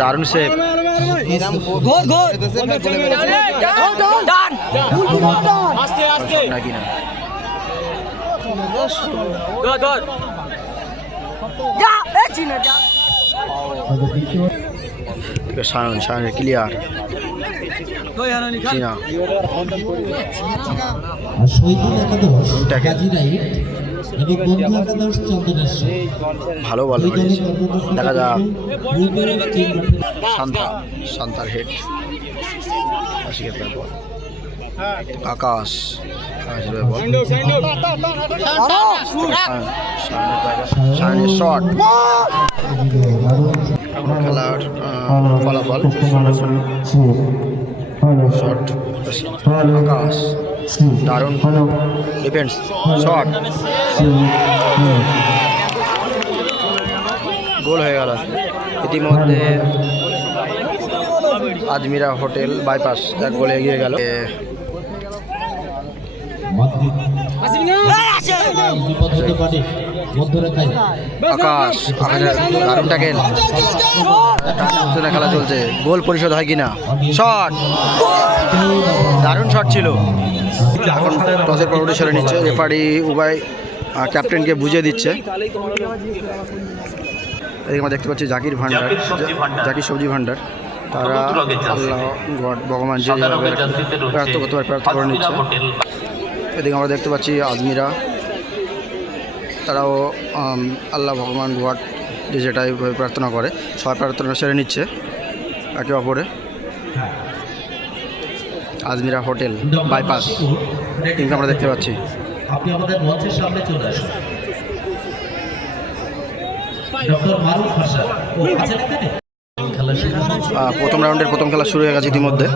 দারুণ সেভ নাকি না সায়ন ক্লিয়ার ভালো বল দেখা যাক শান্তার হেড বল আকাশ শট খেলার ফলাফল শট আকাশ দারুণ ডিফেন্স শট গোল হয়ে গেল ইতিমধ্যে আজমিরা হোটেল বাইপাস এক গোলে এগিয়ে গেল আকাশ দারুণ ট্যাকেল খেলা চলছে গোল পরিশোধ হয় কিনা শট দারুণ শট ছিল এখন টসের পরবর্তী সেরে নিচ্ছে রেফারি উভয় ক্যাপ্টেনকে বুঝিয়ে দিচ্ছে এদিকে আমরা দেখতে পাচ্ছি জাকির সবজি ভান্ডার তারা আল্লাহ ভগবান যে প্রার্থ করে নিচ্ছে এদিকে আমরা দেখতে পাচ্ছি আজমিরা তারাও আল্লাহ ভগবান গোয়াট যেটাই প্রার্থনা করে সবাই প্রার্থনা সেরে নিচ্ছে একে অপরে আজমিরা হোটেল বাইপাস কিন্তু আমরা দেখতে পাচ্ছি আপনি আমাদের মঞ্চের সামনে চলে আসুন ডক্টর মারুফ হাসান ও আছেন এখানে প্রথম রাউন্ডের প্রথম খেলা শুরু হয়ে গেছে ইতিমধ্যে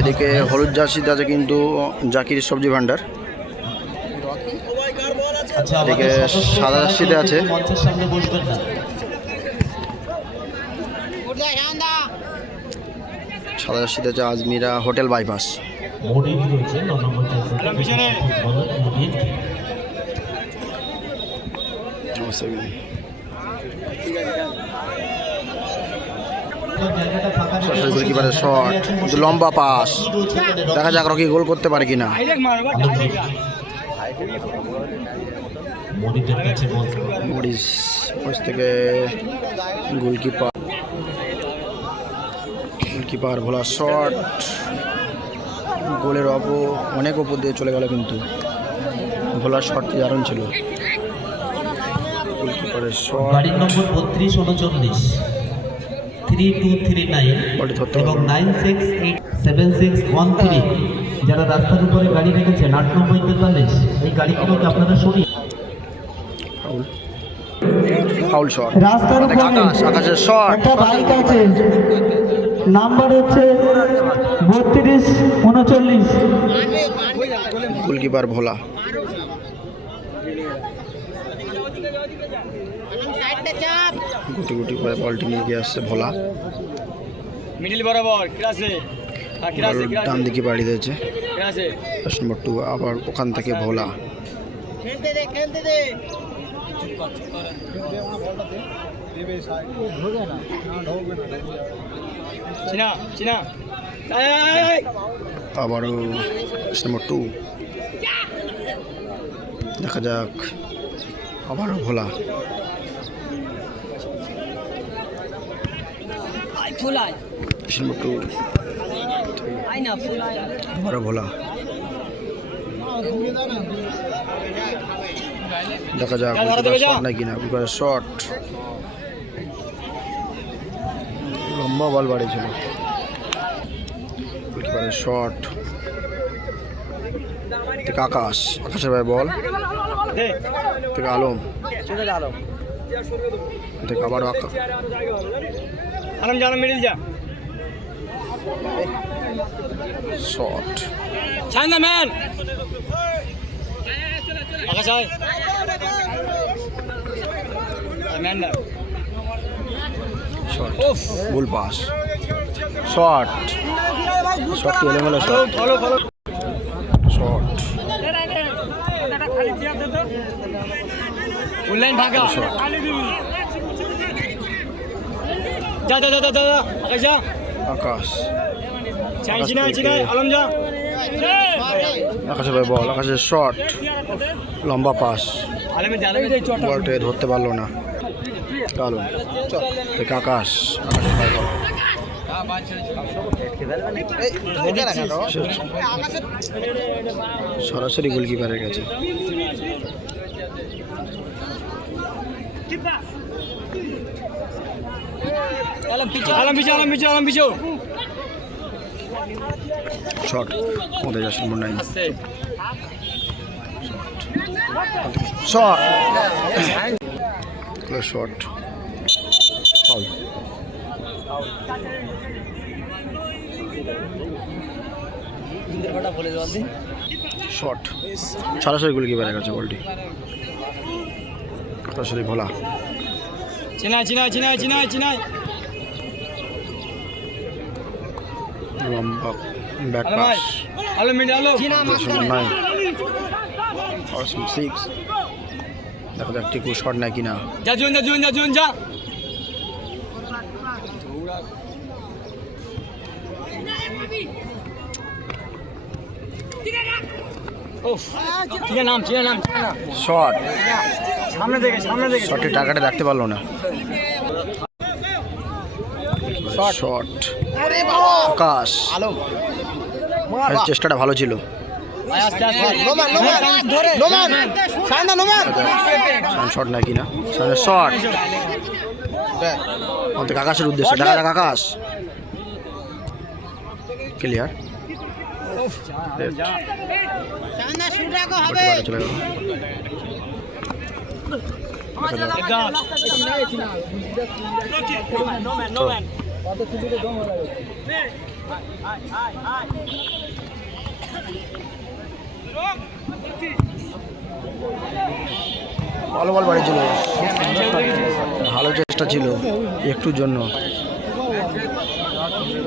এদিকে হলুদ জার্সিতে আছে কিন্তু জাকির সবজি ভান্ডার এদিকে সাদা জার্সিতে আছে আজমিরা হোটেল বাইপাস গোলকিপারের শট লম্বা পাস দেখা যাক রকি গোল করতে পারে কিনা মরিস থেকে গোলকিপার ভোলা শট গোলের অনেক ওপর দিয়ে চলে গেল কিন্তু ভোলার শটটি দারুণ ছিল গোলকিপারের শট নম্বর 3239 3239 এবং 968761 যারা রাস্তার উপরে গাড়ি রেখেছেন 8943 এই গাড়িগুলোকে আপনারা সরিয়ে ফাউল শট রাস্তার উপরে আকাশের শট একটা বাইক আছে নাম্বার হচ্ছে 3239 গোলকিপার ভোলা গুটি করে বলটি নিয়ে গিয়ে আসছে ভোলা মিডল বরাবর ক্লাসে ডান দিকে বাড়ি দিয়েছে নম্বর 2 আবার ওখান থেকে ভোলা খেলতে দে চিনা আবারও নম্বর 2 দেখা যাক আবারও ভোলা নম্বর 2 আবারও ভোলা দেখা যাক শট নাকি না শট লম্বা বল বাড়িয়েছিল শট থেকে আকাশের ভাই বল থেকে আলম থেকে আবারও শট গোল পাস শট এলোমেলো শট যা যা যা যা যা আকাশ যা আকাশ চিনা চিনা আলম যা আকাশের ভাই বল, আকাশের শট, লম্বা পাস, আলমে জালে বলটা ধরতে পারলো না কালুন। দেখ আকাশ, আকাশের ভাই বল সরাসরি গোলকিপারের কাছে। আলম পিছু আলম পিছু শট ওদের যাচ্ছে নম্বর 9 শট শট ফাউল। শট সরাসরি গোলকিপারের কাছে বলটি, সরাসরি ভোলা। চিনা চিনা চিনা চিনা চিনা লম্বা ব্যাক আলম পাস, আলম মিড আলম নম্বর 9 6। দেখো দেখ টিকু শট নাই কিনা। যা জুন যা ওফ চিনা নাম শট, সামনে থেকে শটের টাকাটা দেখতে পারলো না। শট আকাশ, চেষ্টাটা ভালো ছিল। শট নাই কিনা, শট অন্তত আকাশের উদ্দেশ্যে, দেখা যাক আকাশ ক্লিয়ার। চলে গেল। ভালো বল বাড়িয়েছিল, ভালো চেষ্টা ছিল একটুর জন্য,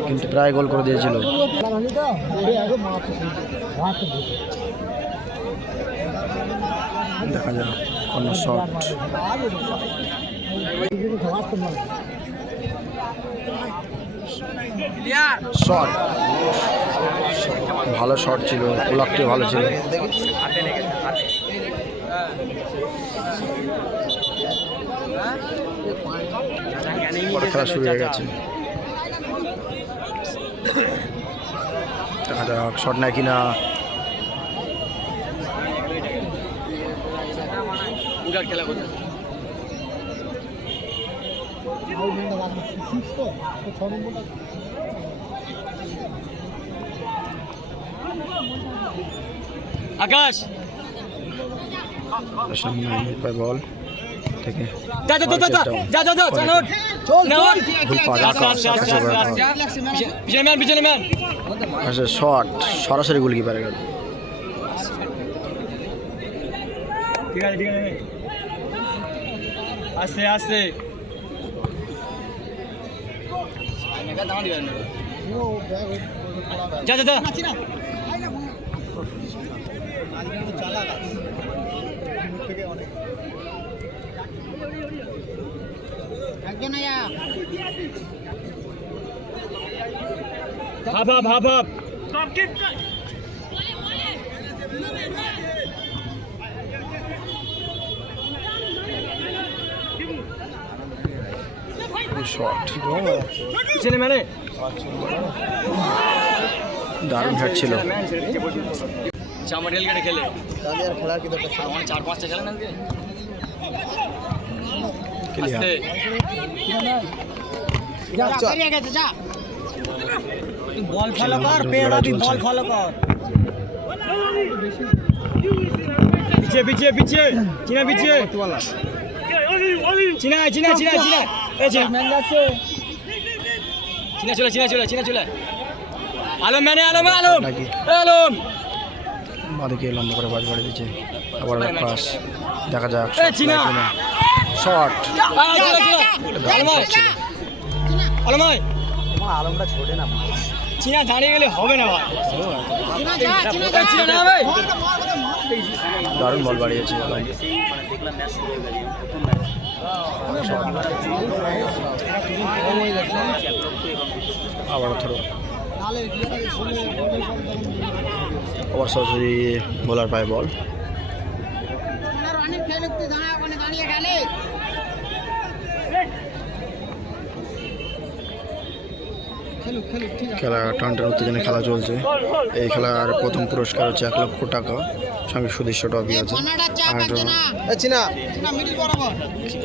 কিন্তু প্রায় গোল করে দিয়েছিল। দেখা যাক কোনো শট, শট ভালো শট ছিল, ব্লকটি ভালো ছিল। খেলা শুরু হয়ে গেছে, দেখা যাক শট নাই কিনা। খেলা করতে আকাশ বল থেকে যা যা যা যা যা যা যা পিছনে ম্যান শট সরাসরি গোলকিপারের কাছে। ঠিক আছে আস্তে আস্তে যা যা যা ভাব শট পিছনে মানে দারুণ হেড ছিল। আমার রেলগাড়ি খেলে খেলার কি দরকার, আমার 4-5টা খেলে না বল ফলো কর, বল ফলো কর, পিছিয়ে চিনা পিছিয়ে চিনা চলে আলম মানে আলম বাদিকে লম্বা করে বাজ বাড়ি দিচ্ছে, আবার পাস, দেখা যাক শট। আলমটা ছোটে না, চিনা দাঁড়িয়ে গেলে হবে না ভাই, দারুণ বল বাড়িয়েছে। আবার থ্রো, আবার সরাসরি বোলার পায় বল। খেলা টানটান উত্তেজনে খেলা চলছে। এই খেলার প্রথম পুরস্কার হচ্ছে 1 লক্ষ টাকা, সঙ্গে সুদৃশ্য ট্রফি আছে।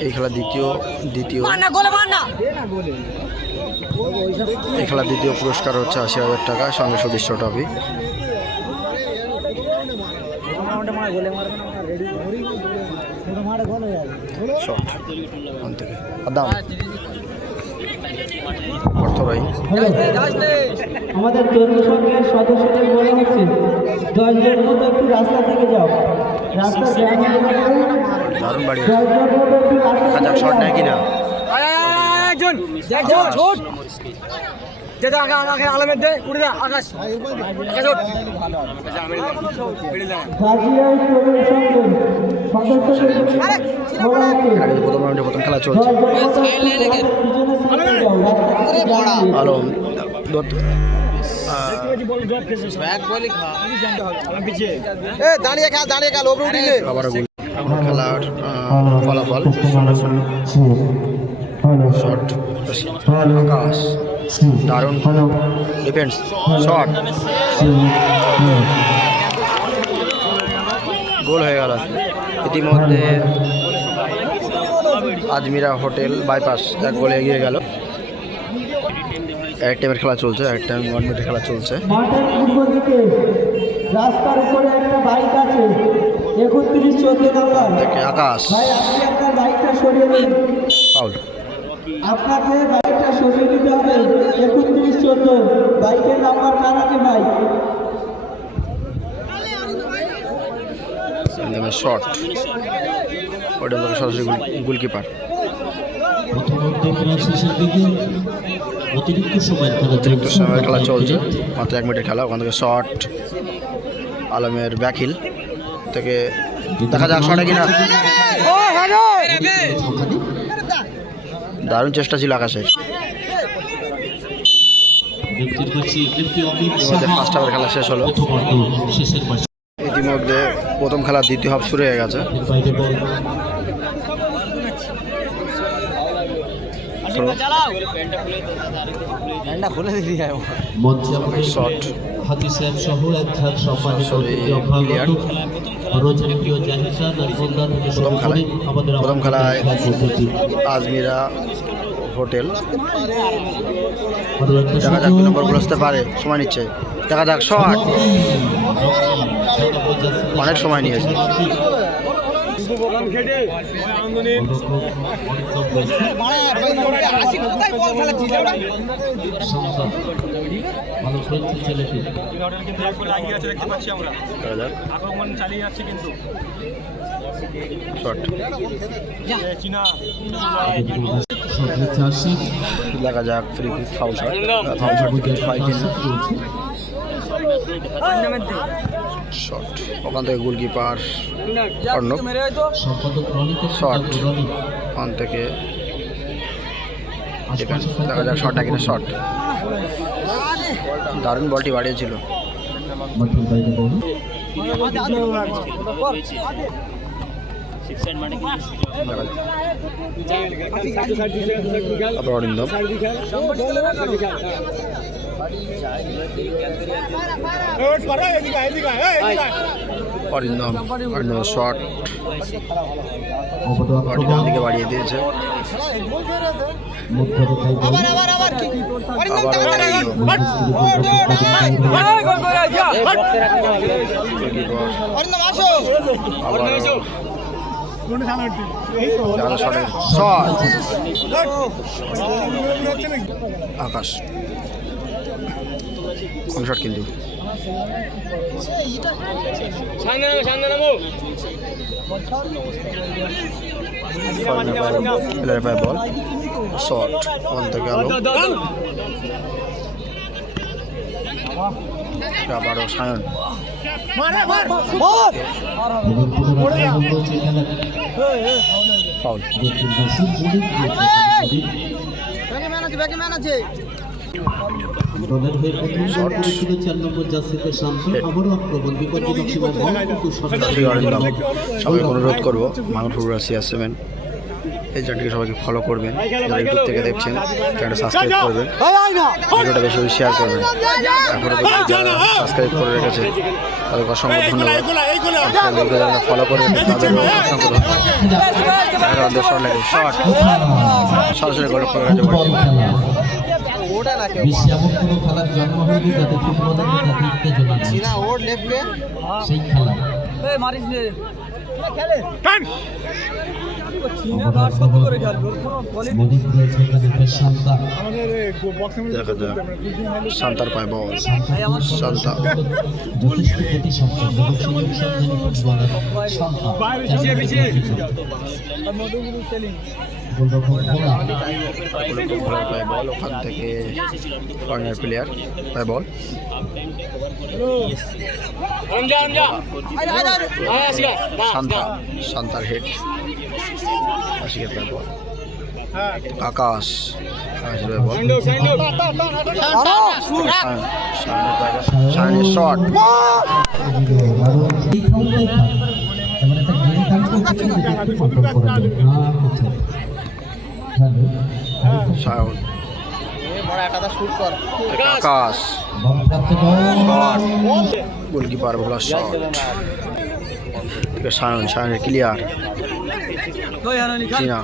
এই খেলা দ্বিতীয় এই খেলার দ্বিতীয় পুরস্কার হচ্ছে 80,000 টাকা, সঙ্গে সুদৃশ্য ট্রফি। শট ওখান থেকে আদাম অর্থরাই। আমাদের তরুণ সংঘের সদস্যদের বলা হচ্ছে 10 জনের মতো একটু রাস্তা থেকে যাও, রাস্তা দারুণ বাড়ি দেখা যাক শট নেয় কিনা। প্রথম রাউন্ডে প্রথম খেলা চলছে। আলম আবার খেলার ফলাফল শট আকাশ দারুণ ডিফেন্স শট গোল হয়ে গেল। ইতিমধ্যে আজমিরা হোটেল বাইপাস 1 গোলে এগিয়ে গেল। এক টাইমের খেলা চলছে, এক টাইম 1 মিনিটের খেলা চলছে। মাঠের পূর্ব দিকে রাস্তার উপরে একটা বাইক আছে 3114 নাম্বার থেকে আকাশ ভাই, আপনি আপনার বাইকটা সরিয়ে নিন। ফাউল। আপনাকে বাইকটা সরিয়ে নিতে হবে। 3114 বাইকের নাম্বার কার আছে ভাই? শট ওটা সরাসরি গোলকিপার। অতিরিক্ত সময়ের খেলা চলছে, মাত্র 1 মিনিটের খেলা। ওখান থেকে শট আলমের ব্যাকিল থেকে, দেখা যাক শটে কিনা। দারুণ চেষ্টা ছিল আকাশের। ইতিমধ্যে ফার্স্ট হাফের খেলা শেষ হলো। ইতিমধ্যে প্রথম খেলার দ্বিতীয় হাফ শুরু হয়ে গেছে। শট হাতি সাহেব সহ এক ঝাঁক সম্মানিত অভিভাবক, রোজনীয় জাহিসান আর গোলদার থেকে শুরু করে আমাদের প্রথম খেলায় আজমিরা হোটেল। দেখা যাক 2 নম্বর গোল আসতে পারে, সময় নিচ্ছে। দেখা যাক শট, অনেক সময় নিয়েছে। ভালো খেলছে ছেলেটি। শট দেখা যাক free kick, foul shot, foul shot থেকে হয় কিনা। শট ওখান থেকে গোলকিপার অর্ণব। শট ওখান থেকে দেখা যাক শটটা কিনা। শট দারুণ বলটি বাড়িয়েছিল। অরিন্দম অরিন্দম শট ডান দিকে বাড়িয়ে দিয়েছে। আকাশ কোন শট কিন্তু বল শট ওখান থেকে আলো আবারও সায়ন ফাউল। দলের হয়ে প্রথম গোল করেছিল 4 নম্বর জার্সিতে শান্ত। আবারও আক্রমণ বিপজ্জনক সীমায় বল কিন্তু অরিন্দম সবাইকে অনুরোধ করবো মাঙ্গল ফুটবল CR7 এই চ্যানেলটিকে সবাইকে ফলো করবেন, যারা ইউটিউব থেকে দেখছেন চ্যানেলটা সাবস্ক্রাইব করবেন, ভিডিওটা বেশি বেশি শেয়ার করবেন। এখনও পর্যন্ত যারা সাবস্ক্রাইব করে রেখেছে তাদেরকে অসংখ্য ধন্যবাদ। চ্যানেলকে যারা ফলো করে তাদেরকে অসংখ্য ধন্যবাদ। শর্ট সরাসরি গোল করে গেছে। বিশ্বে এমন কোনো খেলার জন্ম হয়নি যাতে ফুটবলের মধ্যে উত্তেজনা নেই। সেই খেলা শান্তার পায় বল, শান্তা পায় বল, ওখান থেকে কর্নার প্লেয়ার পায় বল। শান্তা, শান্তার হেড, আশিকের পায় বল। আকাশ, আকাশের পায় বল। শাইনের শট, সায়ন, আকাশ শট, গোলকিপার বলার শট, সায়ন, সায়নের ক্লিয়ার, চীনা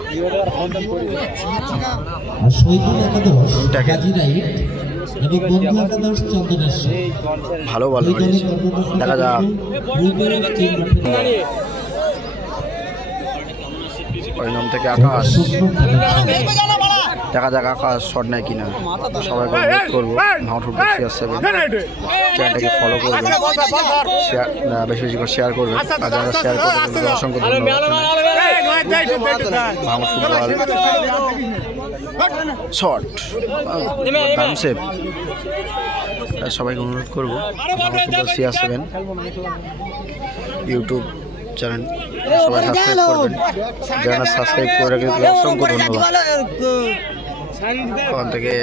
ভালো বল করেছে। দেখা যাক পরিণাম থেকে আকাশ, দেখা যাক আকাশ শট নেয় কিনা। সবাইকে অনুরোধ করবো মাউন্ট ফুটবল CR7 চ্যানেলটাকে ফলো করবেন, বেশি বেশি করে শেয়ার করবেন। আর যারা শেয়ার করবেন তাদের অসংখ্য ধন্যবাদ। মাউন্ট ফুটবল শট, দাম সেভ। সবাইকে অনুরোধ করবো Mount football CR7 YouTube channel সবাই সাবস্ক্রাইব করবেন। যারা সাবস্ক্রাইব করে রাখেন অসংখ্য ধন্যবাদ। ওখান থেকে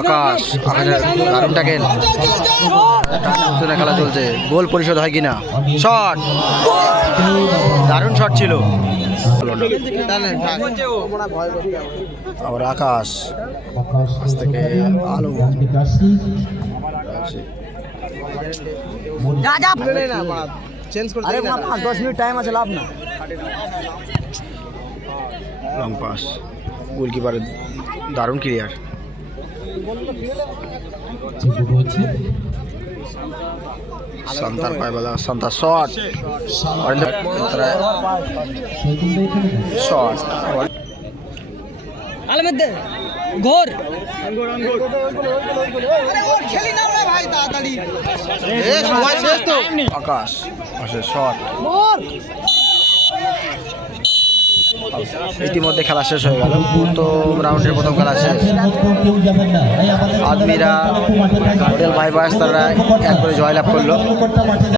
আকাশ, আকাশের দারুণ ট্যাকেল, খেলা চলছে, গোল পরিশোধ হয় কিনা। শট, দারুণ শট ছিল। আবার আকাশ থেকে আলো, আরে 5-10 মিনিট টাইম আছে, লাভ না। লং পাস, গোলকিপারের দারুণ ক্লিয়ার। শান্তার পায়বালা, শান্তা শট, শট, ঘোর আকাশ শট। ইতিমধ্যে খেলা শেষ হয়ে গেল, তো রাউন্ডের প্রথম খেলা শেষ। আদমিরা হোটেল বাইবাস তারা 1 করে জয়লাভ করলো।